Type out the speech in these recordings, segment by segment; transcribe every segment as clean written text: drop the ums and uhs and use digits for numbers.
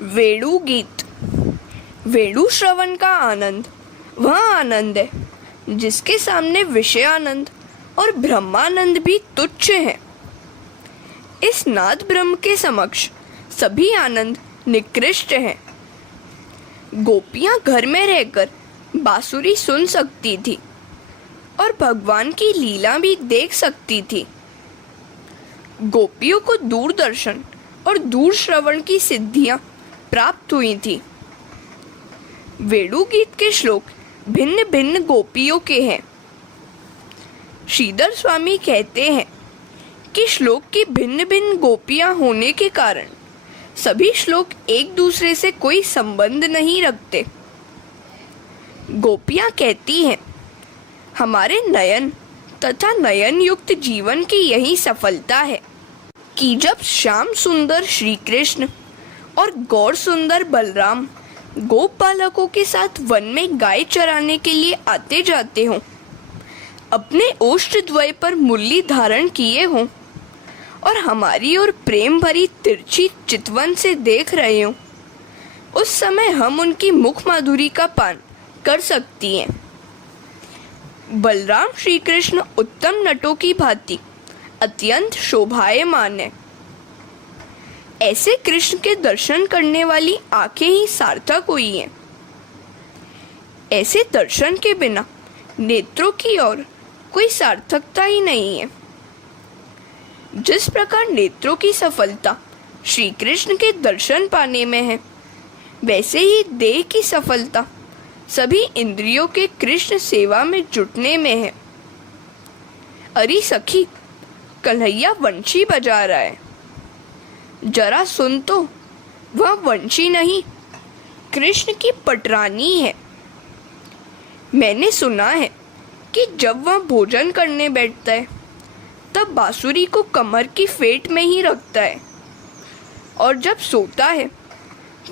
वेणु गीत। वेणु श्रवण का आनंद वह आनंद है जिसके सामने विषय आनंद और ब्रह्मानंद भी तुच्छ है। इस नाद ब्रह्म के समक्ष सभी आनंद निकृष्ट हैं। गोपियां घर में रहकर बांसुरी सुन सकती थी और भगवान की लीला भी देख सकती थी। गोपियों को दूरदर्शन और दूर श्रवण की सिद्धियां प्राप्त हुई थी। वेणु गीत के श्लोक भिन्न भिन्न गोपियों के हैं। श्रीधर स्वामी कहते हैं कि श्लोक की भिन्न भिन्न गोपियां होने के कारण सभी श्लोक एक दूसरे से कोई संबंध नहीं रखते। गोपियां कहती हैं, हमारे नयन तथा नयन युक्त जीवन की यही सफलता है कि जब श्याम सुंदर श्री कृष्ण और गौर सुंदर बलराम गोप बालकों के साथ वन में गाय चराने के लिए आते जाते हों, अपने ओष्ठद्वय पर मुरली धारण किए हों और हमारी ओर प्रेम भरी तिरछी चितवन से देख रहे हों, उस समय हम उनकी मुख माधुरी का पान कर सकती हैं। बलराम श्री कृष्ण उत्तम नटों की भांति अत्यंत शोभायमान है। ऐसे कृष्ण के दर्शन करने वाली आंखें ही सार्थक हुई हैं। ऐसे दर्शन के बिना नेत्रों की ओर कोई सार्थकता ही नहीं है। जिस प्रकार नेत्रों की सफलता श्री कृष्ण के दर्शन पाने में है, वैसे ही देह की सफलता सभी इंद्रियों के कृष्ण सेवा में जुटने में है। अरे सखी, कन्हैया वंशी बजा रहा है, जरा सुन तो, वह वंशी नहीं कृष्ण की पटरानी है। मैंने सुना है कि जब वह भोजन करने बैठता है तब बांसुरी को कमर की फेट में ही रखता है और जब सोता है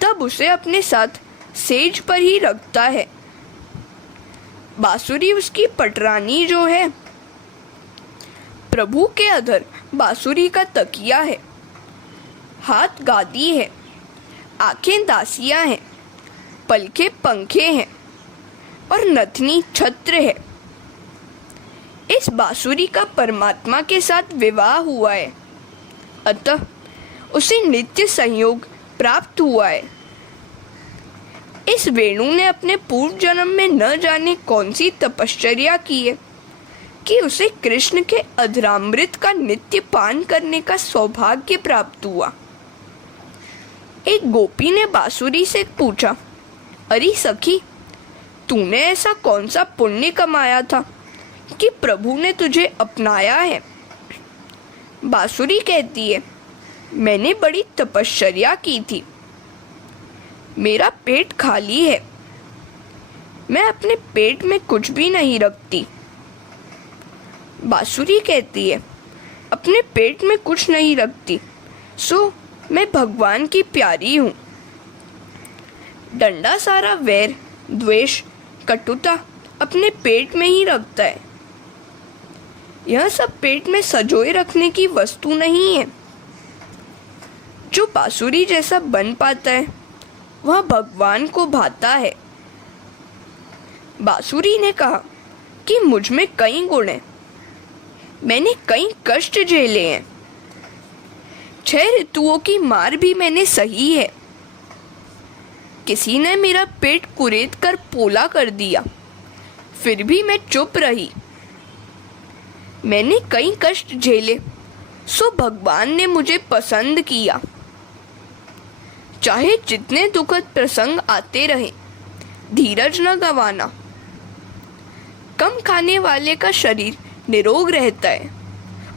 तब उसे अपने साथ सेज पर ही रखता है। बांसुरी उसकी पटरानी जो है। प्रभु के अधर बांसुरी का तकिया है, हाथ गादी है, आंखें दासियां हैं, पलके पंखे हैं और नथनी छत्र है। इस बांसुरी का परमात्मा के साथ विवाह हुआ है, अतः उसे नित्य संयोग प्राप्त हुआ है। इस वेणु ने अपने पूर्व जन्म में न जाने कौन सी तपश्चर्या की है कि उसे कृष्ण के अधरामृत का नित्य पान करने का सौभाग्य प्राप्त हुआ। एक गोपी ने बांसुरी से पूछा, अरे सखी, तूने ऐसा कौन सा पुण्य कमाया था कि प्रभु ने तुझे अपनाया है? बांसुरी कहती है, मैंने बड़ी तपश्चर्या की थी। मेरा पेट खाली है, मैं अपने पेट में कुछ भी नहीं रखती। बांसुरी कहती है, अपने पेट में कुछ नहीं रखती, सो मैं भगवान की प्यारी हूँ। डंडा सारा वैर, द्वेष, कटुता अपने पेट में ही रखता है। यह सब पेट में सजोए रखने की वस्तु नहीं है। जो बांसुरी जैसा बन पाता है वह भगवान को भाता है। बांसुरी ने कहा कि मुझ में कई गुण हैं, मैंने कई कष्ट झेले हैं, 6 ऋतुओं की मार भी मैंने सही है। किसी ने मेरा पेट कुरेद कर पोला कर दिया, फिर भी मैं चुप रही। मैंने कई कष्ट झेले, सो भगवान ने मुझे पसंद किया। चाहे जितने दुखद प्रसंग आते रहे, धीरज न गंवाना। कम खाने वाले का शरीर निरोग रहता है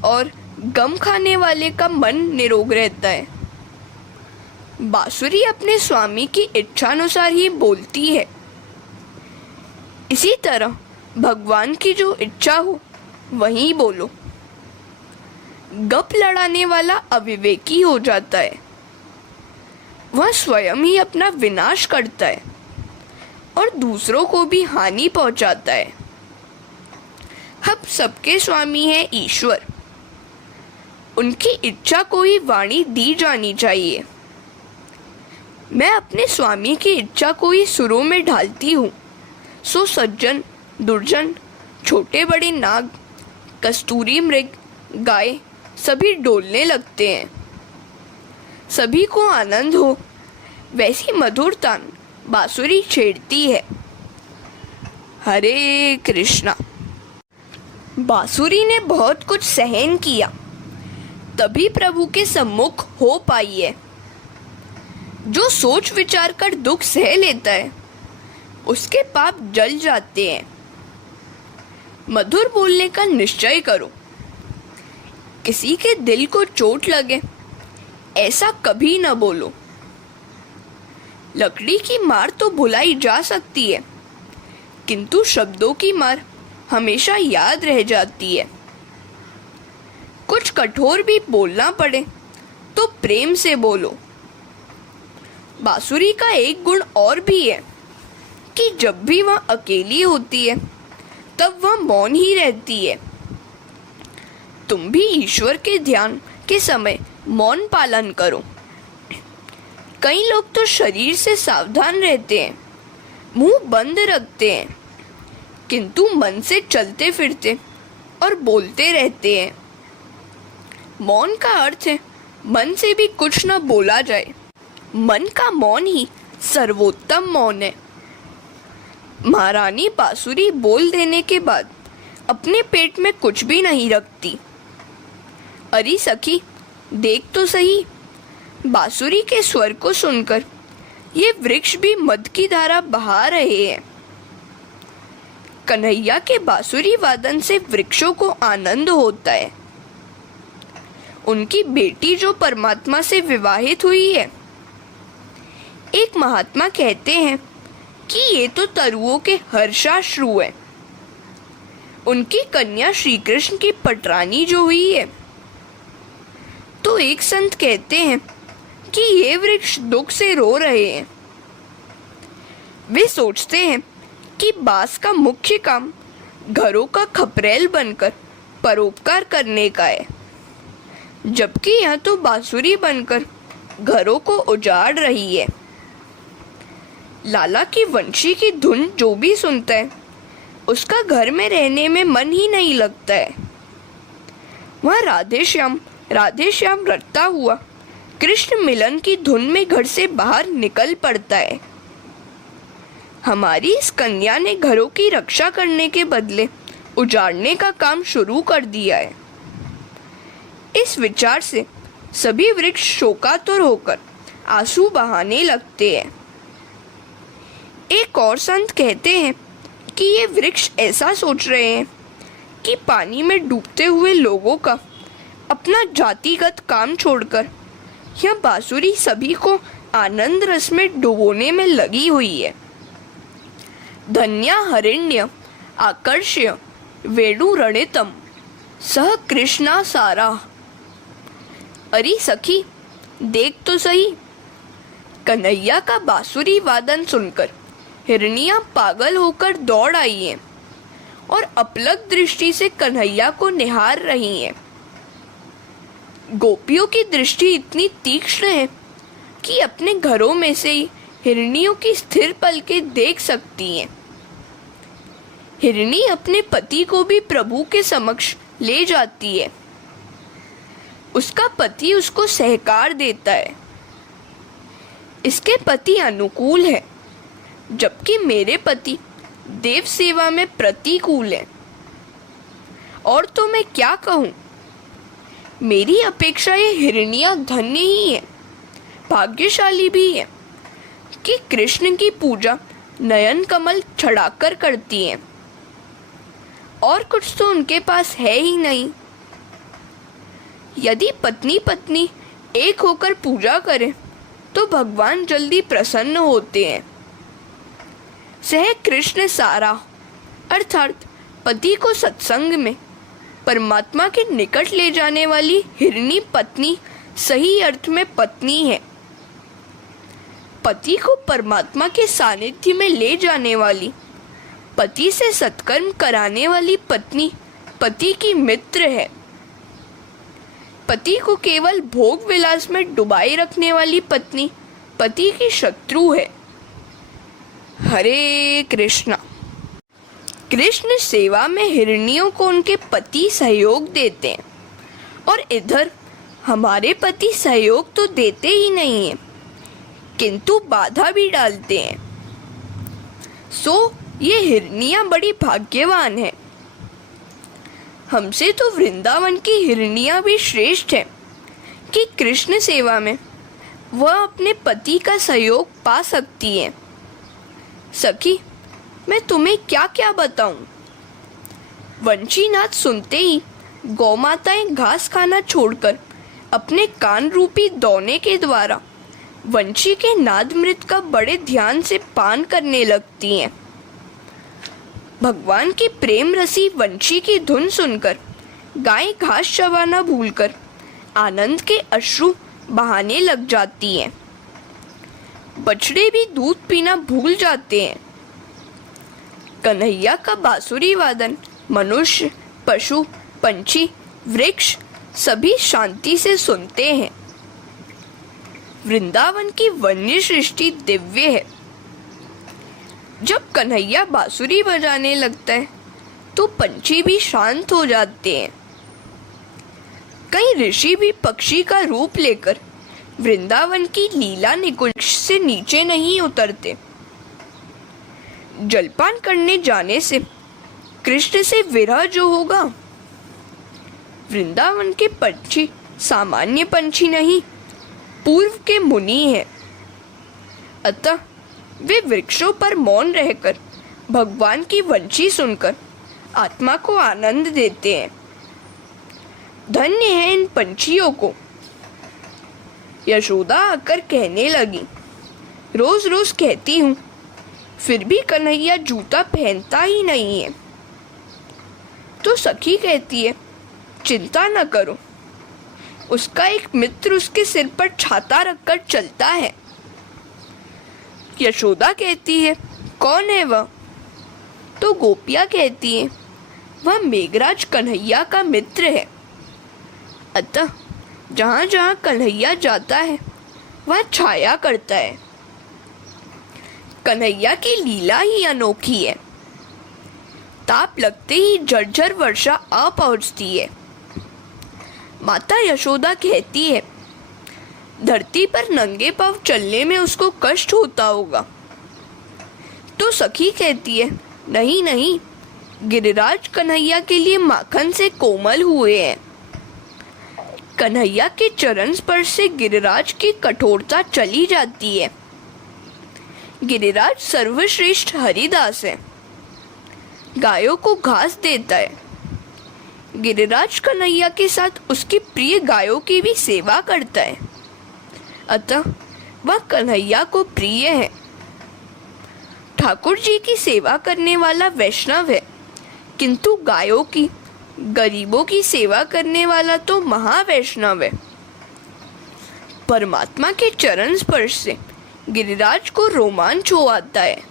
और गम खाने वाले का मन निरोग रहता है। बांसुरी अपने स्वामी की इच्छानुसार ही बोलती है। इसी तरह भगवान की जो इच्छा हो वही बोलो। गप लड़ाने वाला अविवेकी हो जाता है, वह स्वयं ही अपना विनाश करता है और दूसरों को भी हानि पहुंचाता है। हम सबके स्वामी हैं ईश्वर, उनकी इच्छा को ही वाणी दी जानी चाहिए। मैं अपने स्वामी की इच्छा को ही सुरों में ढालती हूँ, सो सज्जन दुर्जन, छोटे बड़े नाग, कस्तूरी मृग, गाय सभी डोलने लगते हैं। सभी को आनंद हो वैसी मधुर तान बांसुरी छेड़ती है। हरे कृष्णा। बांसुरी ने बहुत कुछ सहन किया, तभी प्रभु के सम्मुख हो पाई है। जो सोच विचार कर दुख सह लेता है, उसके पाप जल जाते हैं। मधुर बोलने का निश्चय करो। किसी के दिल को चोट लगे ऐसा कभी न बोलो। लकड़ी की मार तो भुलाई जा सकती है, किंतु शब्दों की मार हमेशा याद रह जाती है। कुछ कठोर भी बोलना पड़े तो प्रेम से बोलो। बांसुरी का एक गुण और भी है कि जब भी वह अकेली होती है तब वह मौन ही रहती है। तुम भी ईश्वर के ध्यान के समय मौन पालन करो। कई लोग तो शरीर से सावधान रहते हैं, मुंह बंद रखते हैं, किंतु मन से चलते फिरते और बोलते रहते हैं। मौन का अर्थ है मन से भी कुछ न बोला जाए। मन का मौन ही सर्वोत्तम मौन है। महारानी बांसुरी बोल देने के बाद अपने पेट में कुछ भी नहीं रखती। अरे सखी, देख तो सही, बांसुरी के स्वर को सुनकर ये वृक्ष भी मद की धारा बहा रहे हैं। कन्हैया के बांसुरी वादन से वृक्षों को आनंद होता है। उनकी बेटी जो परमात्मा से विवाहित हुई है। एक महात्मा कहते हैं कि ये तो तरुओं के हर्षाश्रु है। उनकी कन्या श्री कृष्ण की पटरानी जो हुई है। तो एक संत कहते हैं कि ये वृक्ष दुख से रो रहे हैं। वे सोचते हैं कि बांस का मुख्य काम घरों का खपरेल बनकर परोपकार करने का है, जबकि यह तो बांसुरी बनकर घरों को उजाड़ रही है। लाला की वंशी की धुन जो भी सुनता है, उसका घर में रहने में मन ही नहीं लगता है। वह राधे श्याम रटता हुआ कृष्ण मिलन की धुन में घर से बाहर निकल पड़ता है। हमारी इस कन्या ने घरों की रक्षा करने के बदले उजाड़ने का काम शुरू कर दिया है। इस विचार से सभी वृक्ष शोकातुर होकर आंसू बहाने लगते हैं। एक और संत कहते हैं कि ये वृक्ष ऐसा सोच रहे हैं कि पानी में डूबते हुए लोगों का अपना जातिगत काम छोड़कर यह बांसुरी सभी को आनंद रस में डुबोने में लगी हुई है। धन्या हरिण्य आकर्ष्य वेणुरणितम सह कृष्णा सारा। अरे सखी, देख तो सही, कन्हैया का बांसुरी वादन सुनकर हिरनियां पागल होकर दौड़ आई हैं और अपलक दृष्टि से कन्हैया को निहार रही हैं। गोपियों की दृष्टि इतनी तीक्ष्ण है कि अपने घरों में से ही हिरनियों की स्थिर पलकें देख सकती हैं। हिरनी अपने पति को भी प्रभु के समक्ष ले जाती है। उसका पति उसको सहकार देता है। इसके पति अनुकूल है, जबकि मेरे पति देव सेवा में प्रतिकूल है। और तो मैं क्या कहूँ, मेरी अपेक्षा ये हिरनियां धन्य ही है, भाग्यशाली भी है कि कृष्ण की पूजा नयन कमल छड़ाकर करती हैं। और कुछ तो उनके पास है ही नहीं। यदि पत्नी पत्नी एक होकर पूजा करें तो भगवान जल्दी प्रसन्न होते हैं। सह कृष्ण सारा अर्थात पति को सत्संग में परमात्मा के निकट ले जाने वाली हिरनी पत्नी सही अर्थ में पत्नी है। पति को परमात्मा के सानिध्य में ले जाने वाली, पति से सत्कर्म कराने वाली पत्नी पति की मित्र है। पति को केवल भोग विलास में डुबाए रखने वाली पत्नी पति की शत्रु है। हरे कृष्णा। कृष्ण सेवा में हिरनियों को उनके पति सहयोग देते हैं और इधर हमारे पति सहयोग तो देते ही नहीं हैं, किंतु बाधा भी डालते हैं। सो ये हिरनियां बड़ी भाग्यवान हैं। हमसे तो वृंदावन की हिरनियां भी श्रेष्ठ हैं कि कृष्ण सेवा में वह अपने पति का सहयोग पा सकती हैं। सखी, मैं तुम्हें क्या क्या बताऊं। वंशीनाथ सुनते ही गौमाताएं घास खाना छोड़कर अपने कान रूपी दौने के द्वारा वंशी के नादमृत का बड़े ध्यान से पान करने लगती हैं। भगवान की प्रेम रसी वंशी की धुन सुनकर गाय घास चबाना भूलकर आनंद के अश्रु बहाने लग जाती हैं। बछड़े भी दूध पीना भूल जाते हैं। कन्हैया का बांसुरी वादन मनुष्य, पशु, पंछी, वृक्ष सभी शांति से सुनते हैं। वृंदावन की वन्य सृष्टि दिव्य है। जब कन्हैया बांसुरी बजाने लगता है तो पंछी भी शांत हो जाते हैं। कई ऋषि भी पक्षी का रूप लेकर वृंदावन की लीला निकुंज से नीचे नहीं उतरते। जलपान करने जाने से कृष्ण से विरह जो होगा। वृंदावन के पंछी सामान्य पंछी नहीं, पूर्व के मुनि हैं। अतः वे वृक्षों पर मौन रहकर भगवान की वंशी सुनकर आत्मा को आनंद देते हैं। धन्य है इन पंछियों को। यशोदा आकर कहने लगी, रोज रोज कहती हूँ, फिर भी कन्हैया जूता पहनता ही नहीं है। तो सखी कहती है, चिंता न करो, उसका एक मित्र उसके सिर पर छाता रखकर चलता है। यशोदा कहती है, कौन है वह? तो गोपियाँ कहती हैं, वह मेघराज कन्हैया का मित्र है। अतः जहाँ जहाँ कन्हैया जाता है वह छाया करता है। कन्हैया की लीला ही अनोखी है। ताप लगते ही झरझर वर्षा आ पहुँचती है। माता यशोदा कहती है, धरती पर नंगे पांव चलने में उसको कष्ट होता होगा। तो सखी कहती है, नहीं नहीं, गिरिराज कन्हैया के लिए माखन से कोमल हुए हैं। कन्हैया के चरण स्पर्श से गिरिराज की कठोरता चली जाती है। गिरिराज सर्वश्रेष्ठ हरिदास है, गायों को घास देता है। गिरिराज कन्हैया के साथ उसकी प्रिय गायों की भी सेवा करता है। अतः वह कन्हैया को प्रिय है। ठाकुर जी की सेवा करने वाला वैष्णव है, किंतु गायों की, गरीबों की सेवा करने वाला तो महावैष्णव है। परमात्मा के चरण स्पर्श से गिरिराज को रोमांच हो आता है।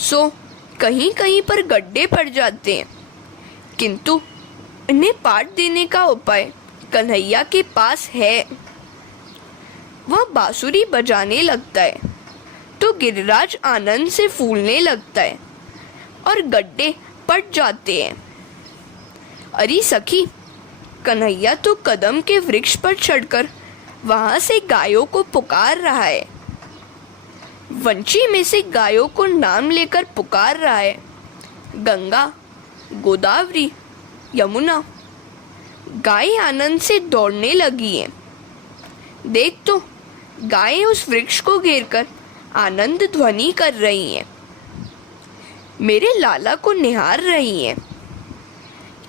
सो कहीं कहीं पर गड्ढे पड़ जाते हैं, किंतु इन्हें पाट देने का उपाय कन्हैया के पास है। वह बांसुरी बजाने लगता है तो गिरिराज आनंद से फूलने लगता है और गड्ढे पट जाते हैं। अरे सखी, कन्हैया तो कदम के वृक्ष पर चढ़कर वहां से गायों को पुकार रहा है। वंशी में से गायों को नाम लेकर पुकार रहा है, गंगा, गोदावरी, यमुना। गाय आनंद से दौड़ने लगी हैं। देख तो, गायें उस वृक्ष को घेरकर आनंद ध्वनि कर रही हैं, मेरे लाला को निहार रही हैं।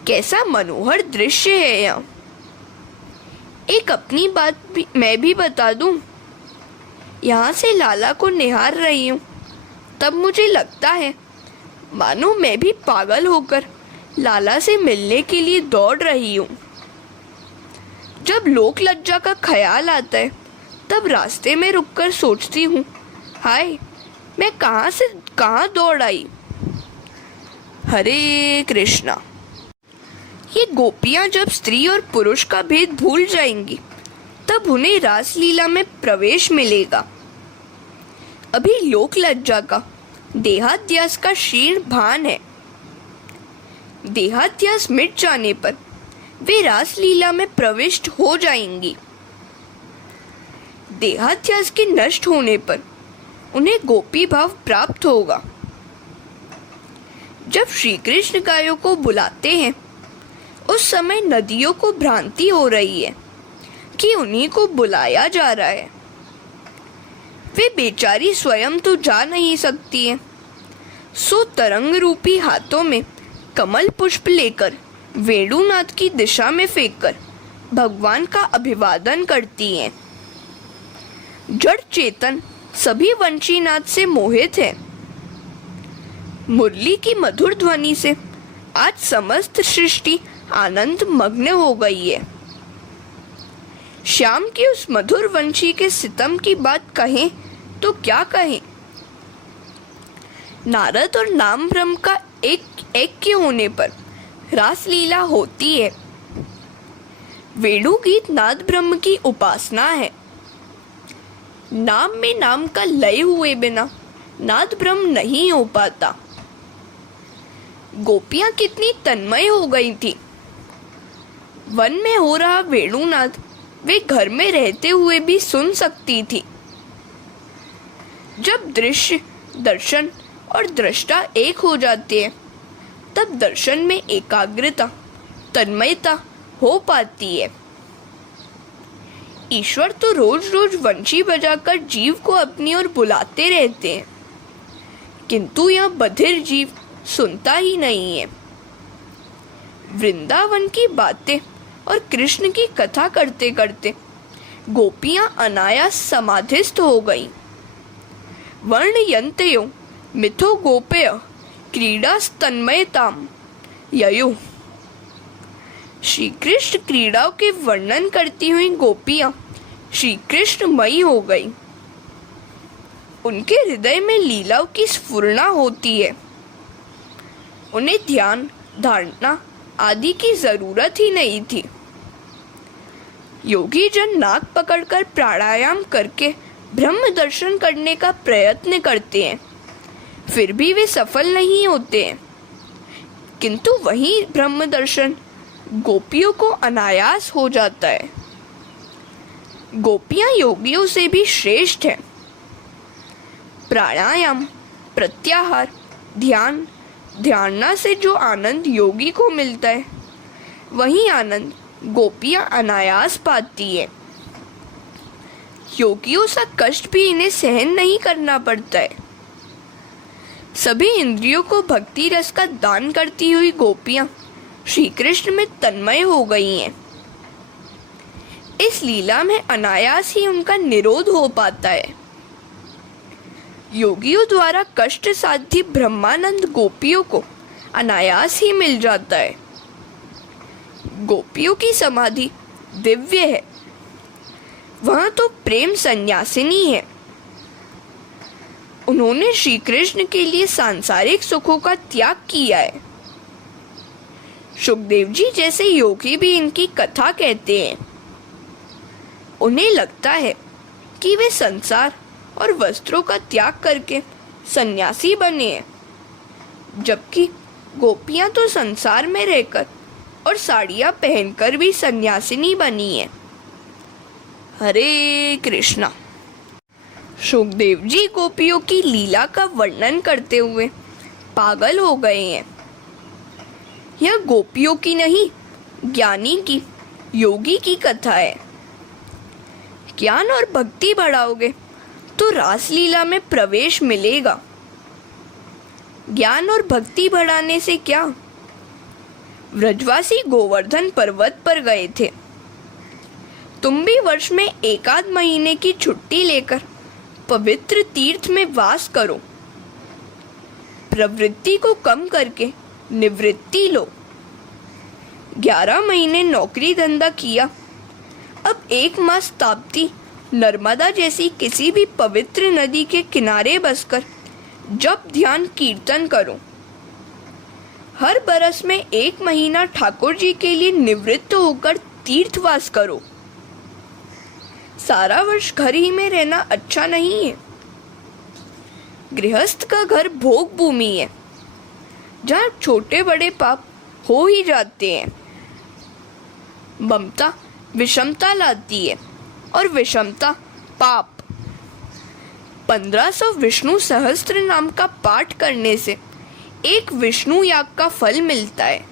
कैसा मनोहर दृश्य है यह। एक अपनी बात भी मैं भी बता दूं। यहाँ से लाला को निहार रही हूँ, तब मुझे लगता है मानो मैं भी पागल होकर लाला से मिलने के लिए दौड़ रही हूँ। जब लोक लज्जा का ख्याल आता है तब रास्ते में रुककर सोचती हूँ, हाय, मैं कहाँ से कहाँ दौड़ आई। हरे कृष्णा। ये गोपियाँ जब स्त्री और पुरुष का भेद भूल जाएंगी तब उन्हें रासलीला में प्रवेश मिलेगा। अभी लोक लज्जा का देहाध्यास का क्षीण भान है। देहाध्यास मिट जाने पर वे रासलीला में प्रविष्ट हो जाएंगी। देहाध्यास के नष्ट होने पर उन्हें गोपी भाव प्राप्त होगा। जब श्री कृष्ण गायों को बुलाते हैं उस समय नदियों को भ्रांति हो रही है कि उन्हीं को बुलाया जा रहा है। वे बेचारी स्वयं तो जा नहीं सकती हैं, सो तरंग रूपी हाथों में कमल पुष्प लेकर वेणुनाथ की दिशा में फेंककर भगवान का अभिवादन करती हैं। जड़ चेतन सभी वंशीनाथ से मोहित है। मुरली की मधुर ध्वनि से आज समस्त सृष्टि आनंद मग्न हो गई है। श्याम की उस मधुर वंशी के सितम की बात कहें तो क्या कहें। नारद और नाम ब्रह्म का एक के होने पर रासलीला होती है। वेणु गीत नाद ब्रह्म की उपासना है। नाम में नाम का लय हुए बिना नाद ब्रह्म नहीं हो पाता। गोपियां कितनी तन्मय हो गई थी। वन में हो रहा वेणुनाद वे घर में रहते हुए भी सुन सकती थी। जब दृश्य, दर्शन और दृष्टा एक हो जाते हैं तब दर्शन में एकाग्रता, तन्मयता हो पाती है। ईश्वर तो रोज रोज वंशी बजाकर जीव को अपनी ओर बुलाते रहते हैं, किंतु यह बधिर जीव सुनता ही नहीं है। वृंदावन की बातें और कृष्ण की कथा करते करते गोपियां अनायास समाधिस्थ हो गईं। वर्णयन्तयो मिथो गोपय क्रीडास्तन्मयताम ययो। श्री कृष्ण क्रीड़ाओं के वर्णन करती हुई गोपियां श्री कृष्णमयी हो गई। उनके हृदय में लीलाओं की स्फुरना होती है। उन्हें ध्यान, धारणा आदि की जरूरत ही नहीं थी। योगी जन नाक पकड़कर प्राणायाम करके ब्रह्म दर्शन करने का प्रयत्न करते हैं, फिर भी वे सफल नहीं होते हैं, किंतु वही ब्रह्म दर्शन गोपियों को अनायास हो जाता है। गोपियां योगियों से भी श्रेष्ठ हैं। प्राणायाम, प्रत्याहार, ध्यान, ध्याना से जो आनंद योगी को मिलता है वही आनंद गोपियां अनायास पाती है। योगियों सा कष्ट भी इन्हें सहन नहीं करना पड़ता है। सभी इंद्रियों को भक्ति रस का दान करती हुई गोपियां श्री कृष्ण में तन्मय हो गई हैं। इस लीला में अनायास ही उनका निरोध हो पाता है। योगियों द्वारा कष्ट साध्य ब्रह्मानंद गोपियों को अनायास ही मिल जाता है। गोपियों की समाधि दिव्य है। वह तो प्रेम संन्यासिनी है। उन्होंने श्री कृष्ण के लिए सांसारिक सुखों का त्याग किया है। सुखदेव जी जैसे योगी भी इनकी कथा कहते हैं। उन्हें लगता है कि वे संसार और वस्त्रों का त्याग करके सन्यासी बने हैं, जबकि गोपियां तो संसार में रहकर और साड़ियां पहनकर भी सन्यासिनी बनी है। हरे कृष्णा। सुखदेव जी गोपियों की लीला का वर्णन करते हुए पागल हो गए हैं। यह गोपियों की नहीं, ज्ञानी की, योगी की कथा है। ज्ञान और भक्ति बढ़ाओगे तो रासलीला में प्रवेश मिलेगा। ज्ञान और भक्ति बढ़ाने से क्या? व्रजवासी गोवर्धन पर्वत पर गए थे। तुम भी वर्ष में एकाध महीने की छुट्टी लेकर पवित्र तीर्थ में वास करो। प्रवृत्ति को कम करके निवृत्ति लो। 11 महीने नौकरी धंधा किया, अब 1 मास ताप्ती नर्मदा जैसी किसी भी पवित्र नदी के किनारे बसकर जप ध्यान कीर्तन करो। हर बरस में 1 महीना ठाकुर जी के लिए निवृत्त होकर तीर्थवास करो। सारा वर्ष घर ही में रहना अच्छा नहीं है। गृहस्थ का घर भोग भूमि है, जहाँ छोटे बड़े पाप हो ही जाते हैं। ममता विषमता लाती है और विषमता पाप। 1500 विष्णु सहस्त्र नाम का पाठ करने से एक विष्णु याग का फल मिलता है।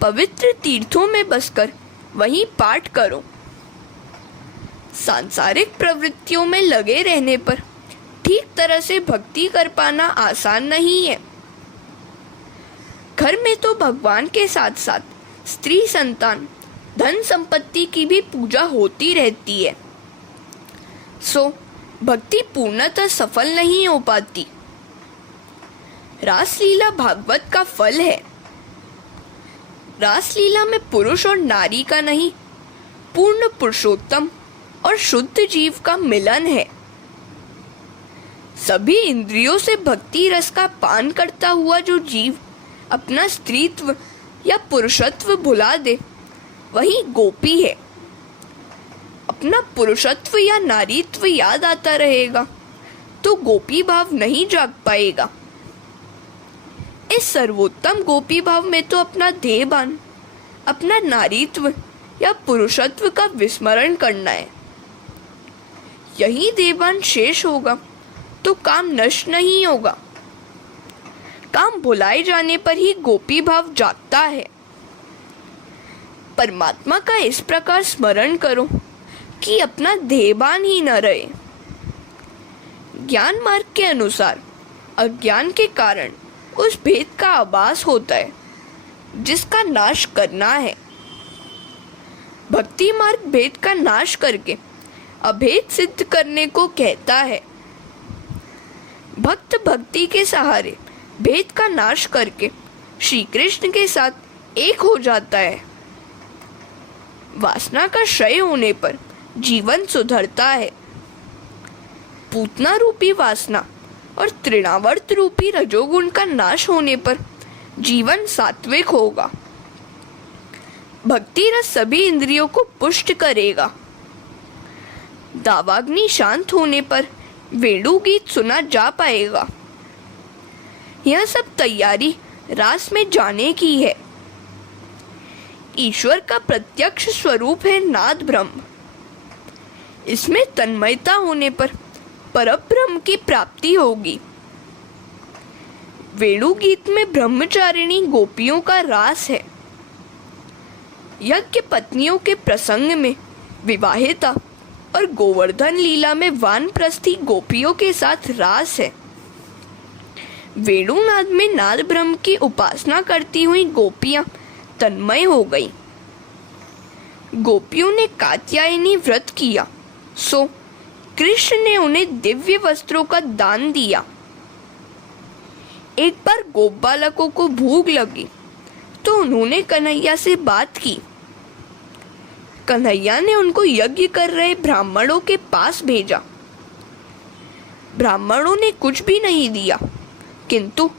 पवित्र तीर्थों में बसकर वहीं पाठ करो। सांसारिक प्रवृत्तियों में लगे रहने पर ठीक तरह से भक्ति कर पाना आसान नहीं है। घर में तो भगवान के साथ साथ स्त्री संतान, धन संपत्ति की भी पूजा होती रहती है, सो भक्ति पूर्णतः सफल नहीं हो पाती। रासलीला भागवत का फल है। रासलीला में पुरुष और नारी का नहीं, पूर्ण पुरुषोत्तम और शुद्ध जीव का मिलन है। सभी इंद्रियों से भक्ति रस का पान करता हुआ जो जीव अपना स्त्रीत्व या पुरुषत्व भुला दे, वही गोपी है। अपना पुरुषत्व या नारीत्व याद आता रहेगा तो गोपी भाव नहीं जाग पाएगा। इस सर्वोत्तम गोपी भाव में तो अपना देहभान, अपना नारीत्व या पुरुषत्व का विस्मरण करना है। यही देहभान शेष होगा तो काम नष्ट नहीं होगा। काम भुलाए जाने पर ही गोपी भाव जागता है। परमात्मा का इस प्रकार स्मरण करो कि अपना देहभान ही न रहे। ज्ञान मार्ग के अनुसार अज्ञान के कारण उस भेद का आभास होता है जिसका नाश करना है। भक्ति मार्ग भेद का नाश करके अभेद सिद्ध करने को कहता है। भक्त भक्ति के सहारे भेद का नाश करके श्री कृष्ण के साथ एक हो जाता है। वासना का क्षय होने पर जीवन सुधरता है। पूतना रूपी वासना और तृणावर्त रूपी रजोगुण का नाश होने पर जीवन सात्विक होगा। भक्ति रस सभी इंद्रियों को पुष्ट करेगा। दावाग्नि शांत होने पर वेणु गीत सुना जा पाएगा। यह सब तैयारी रास में जाने की है। ईश्वर का प्रत्यक्ष स्वरूप है नाद ब्रह्म। इसमें तन्मयता होने पर परब्रह्म की प्राप्ति होगी। वेणु गीत में ब्रह्मचारिणी गोपियों का रास है। यज्ञ पत्नियों के प्रसंग में विवाहिता और गोवर्धन लीला में वानप्रस्थी गोपियों के साथ रास है। वेणुनाद में नाद ब्रह्म की उपासना करती हुई गोपियां तन्मय हो गई। गोपियों ने कात्यायनी व्रत किया, सो कृष्ण ने उन्हें दिव्य वस्त्रों का दान दिया। एक बार गोप बालकों को भूख लगी तो उन्होंने कन्हैया से बात की। कन्हैया ने उनको यज्ञ कर रहे ब्राह्मणों के पास भेजा। ब्राह्मणों ने कुछ भी नहीं दिया, किंतु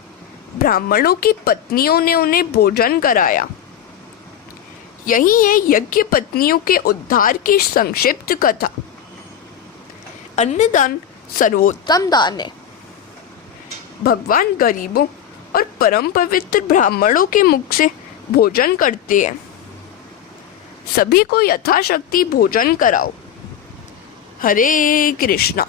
ब्राह्मणों की पत्नियों ने उन्हें भोजन कराया। यही है यज्ञ पत्नियों के उद्धार की संक्षिप्त कथा। अन्नदान सर्वोत्तम दान है। भगवान गरीबों और परम पवित्र ब्राह्मणों के मुख से भोजन करते हैं। सभी को यथाशक्ति भोजन कराओ। हरे कृष्णा।